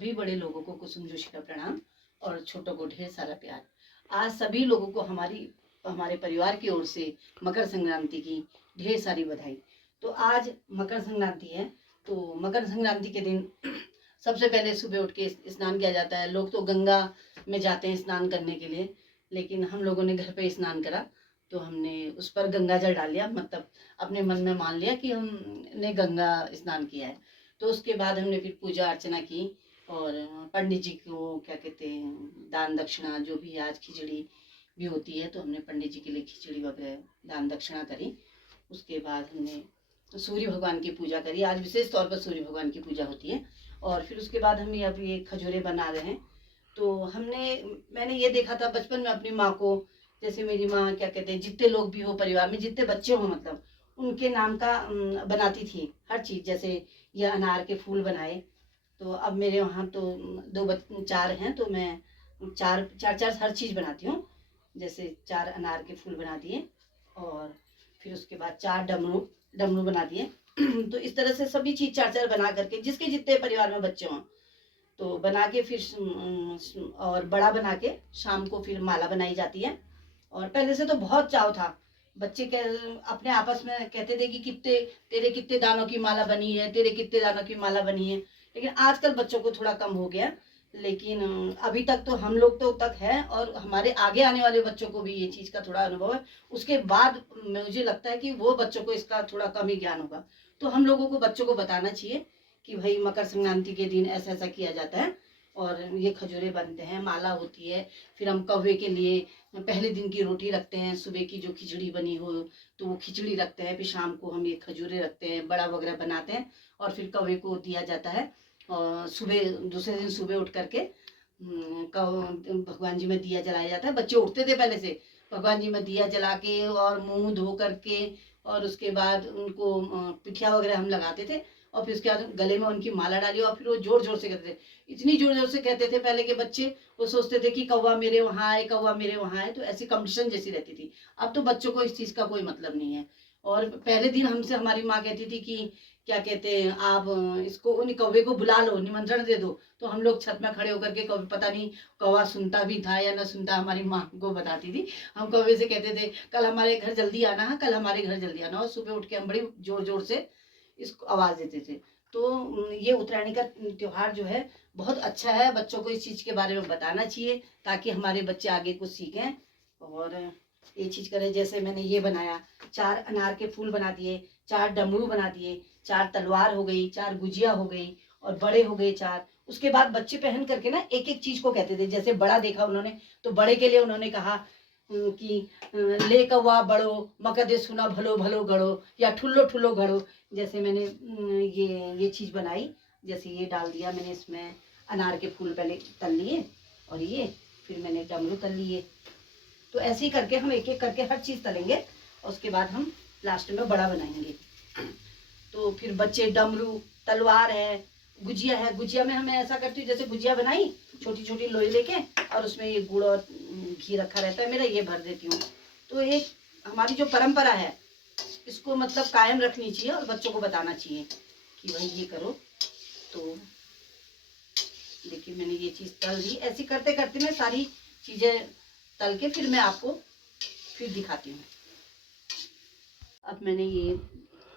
सभी बड़े लोगों को कुसुम जोशी का प्रणाम और छोटों को ढेर सारा प्यार। आज सभी लोगों को हमारे परिवार की ओर से मकर संक्रांति की ढेर सारी बधाई। तो आज मकर संक्रांति है, तो मकर संक्रांति के दिन सबसे पहले सुबह उठ के स्नान किया जाता है। लोग तो गंगा में जाते हैं स्नान करने के लिए, लेकिन हम लोगों ने घर पे स्नान करा तो हमने उस पर गंगा जल डाल लिया, मतलब अपने मन में मान लिया कि हमने गंगा स्नान किया है। तो उसके बाद हमने फिर पूजा अर्चना की और पंडित जी को क्या कहते हैं दान दक्षिणा, जो भी आज खिचड़ी भी होती है तो हमने पंडित जी के लिए खिचड़ी वगैरह दान दक्षिणा करी। उसके बाद हमने सूर्य भगवान की पूजा करी। आज विशेष तौर पर सूर्य भगवान की पूजा होती है। और फिर उसके बाद हम अब ये खजूरे बना रहे हैं। तो मैंने ये देखा था बचपन में अपनी माँ को, जैसे मेरी माँ क्या कहते हैं जितने लोग भी हो परिवार में, जितने बच्चे हों, मतलब उनके नाम का बनाती थी हर चीज़। जैसे ये अनार के फूल बनाए, तो अब मेरे वहाँ तो चार हैं, तो मैं चार चार चार हर चीज़ बनाती हूँ। जैसे 4 अनार के फूल बना दिए और फिर उसके बाद 4 डमरू डमरू बना दिए। तो इस तरह से सभी चीज़ 4-4 बना करके, जिसके जितने परिवार में बच्चे हों तो बना के फिर और बड़ा बना के शाम को फिर माला बनाई जाती है। और पहले से तो बहुत चाव था, बच्चे अपने आपस में कहते थे कि तेरे कितने दानों की माला बनी है, तेरे कितने दानों की माला बनी है। लेकिन आजकल बच्चों को थोड़ा कम हो गया, लेकिन अभी तक तो हम लोग तो तक है और हमारे आगे आने वाले बच्चों को भी ये चीज़ का थोड़ा अनुभव है। उसके बाद मुझे लगता है कि वो बच्चों को इसका थोड़ा कम ही ज्ञान होगा। तो हम लोगों को बच्चों को बताना चाहिए कि भाई मकर संक्रांति के दिन ऐसा ऐसा किया जाता है और ये खजूरे बनते हैं, माला होती है। फिर हम कौवे के लिए पहले दिन की रोटी रखते हैं, सुबह की जो खिचड़ी बनी हो तो वो खिचड़ी रखते हैं। फिर शाम को हम ये खजूरे रखते हैं, बड़ा वगैरह बनाते हैं और फिर कौवे को दिया जाता है। और सुबह दूसरे दिन सुबह उठ करके भगवान जी में दिया जलाया जाता है। बच्चे उठते थे पहले से भगवान जी में दिया जला के और मुंह धो करके, और उसके बाद उनको पिठिया वगैरह हम लगाते थे और फिर उसके बाद गले में उनकी माला डाली और फिर वो जोर जोर से कहते थे। इतनी जोर जोर से कहते थे पहले के बच्चे, वो सोचते थे कि कौवा मेरे वहाँ आए, कौवा मेरे वहाँ आए। तो ऐसी कंपटीशन जैसी रहती थी। अब तो बच्चों को इस चीज़ का कोई मतलब नहीं है। और पहले दिन हमसे हमारी माँ कहती थी कि क्या कहते हैं आप इसको उन कौवे को बुला लो, निमंत्रण दे दो। तो हम लोग छत में खड़े होकर के कौवे, पता नहीं कौवा सुनता भी था या ना सुनता, हमारी माँ को बताती थी। हम कौवे से कहते थे कल हमारे घर जल्दी आना है, कल हमारे घर जल्दी आना। और सुबह उठ के हम बड़ी जोर जोर से इसको आवाज़ देते थे। तो ये उत्तरायणी का त्यौहार जो है बहुत अच्छा है। बच्चों को इस चीज़ के बारे में बताना चाहिए ताकि हमारे बच्चे आगे कुछ सीखें और ये चीज़ करें। जैसे मैंने ये बनाया, 4 अनार के फूल बना दिए, 4 डमरू बना दिए, 4 तलवार हो गई, 4 गुजिया हो गई और बड़े हो गए 4। उसके बाद बच्चे पहन करके ना एक एक चीज़ को कहते थे। जैसे बड़ा देखा उन्होंने तो बड़े के लिए उन्होंने कहा कि ले कौवा बड़ो मकदे सुना भलो भलो गढ़ो, या ठुल्लो ठुल्लो घड़ो। जैसे मैंने ये चीज़ बनाई, जैसे ये डाल दिया मैंने इसमें अनार के फूल पहले तल लिए और ये फिर मैंने डमरू तल लिए। तो ऐसे ही करके हम एक एक करके हर चीज़ तलेंगे और उसके बाद हम लास्ट में बड़ा बनाएंगे। तो फिर बच्चे डमरू, तलवार है, गुजिया है। गुजिया में हमें ऐसा करती हूँ, जैसे गुजिया बनाई छोटी छोटी लोई लेके और उसमें ये गुड़ और घी रखा रहता है मेरा, ये भर देती हूँ। तो एक हमारी जो परंपरा है इसको मतलब कायम रखनी चाहिए और बच्चों को बताना चाहिए कि भाई ये करो। तो देखिए मैंने ये चीज़ तल दी। ऐसी करते करते मैं सारी चीज़ें तल के फिर मैं आपको फिर दिखाती हूँ। अब मैंने ये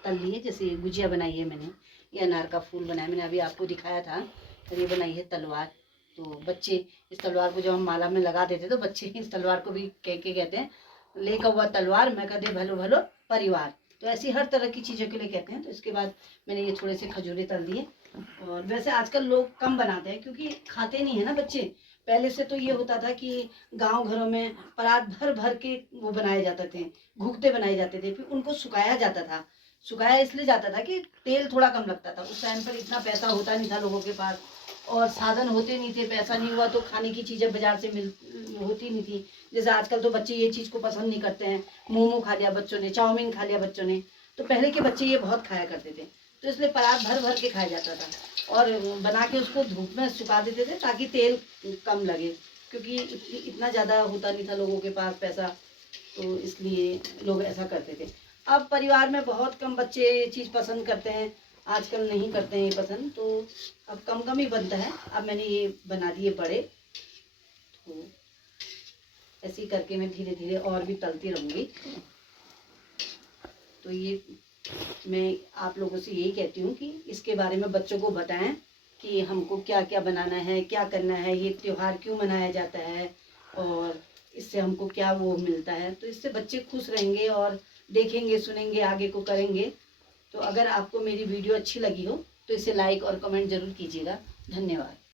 तल लिए, जैसे गुजिया बनाई है मैंने, ये अनार का फूल बनाया मैंने, अभी आपको दिखाया था। और ये बनाई है तलवार। तो बच्चे इस तलवार को जब हम माला में लगा देते तो बच्चे इस तलवार को भी कहते हैं ले कौवा तलवार मैं कदे भलो भलो परिवार। तो ऐसी हर तरह की चीज़ों के लिए कहते हैं। तो इसके बाद मैंने ये थोड़े से खजूरे तल दिए। और वैसे आजकल लोग कम बनाते हैं क्योंकि खाते नहीं है ना बच्चे। पहले से तो ये होता था कि गांव घरों में परात भर भर के वो बनाए जाते थे, घुघते बनाए जाते थे। फिर उनको सुखाया जाता था। सुखाया इसलिए जाता था कि तेल थोड़ा कम लगता था। उस टाइम पर इतना पैसा होता नहीं था लोगों के पास और साधन होते नहीं थे। पैसा नहीं हुआ तो खाने की चीज़ें बाजार से होती नहीं थी। जैसे आजकल तो बच्चे ये चीज़ को पसंद नहीं करते हैं। मोमो खा लिया बच्चों ने, चाउमीन खा लिया बच्चों ने। तो पहले के बच्चे ये बहुत खाया करते थे, तो इसलिए परात भर भर के खाया जाता था और बना के उसको धूप में सुखा देते थे ताकि तेल कम लगे, क्योंकि इतना ज़्यादा होता नहीं था लोगों के पास पैसा। तो इसलिए लोग ऐसा करते थे। अब परिवार में बहुत कम बच्चे ये चीज़ पसंद करते हैं। आजकल नहीं करते हैं ये पसंद, तो अब कम कम ही बनता है। अब मैंने ये बना दिए बड़े, तो ऐसे ही करके मैं धीरे धीरे और भी तलती रहूँगी। तो ये मैं आप लोगों से यही कहती हूँ कि इसके बारे में बच्चों को बताएं कि हमको क्या क्या बनाना है, क्या करना है, ये त्योहार क्यों मनाया जाता है और इससे हमको क्या वो मिलता है। तो इससे बच्चे खुश रहेंगे और देखेंगे, सुनेंगे, आगे को करेंगे। तो अगर आपको मेरी वीडियो अच्छी लगी हो तो इसे लाइक और कमेंट जरूर कीजिएगा। धन्यवाद।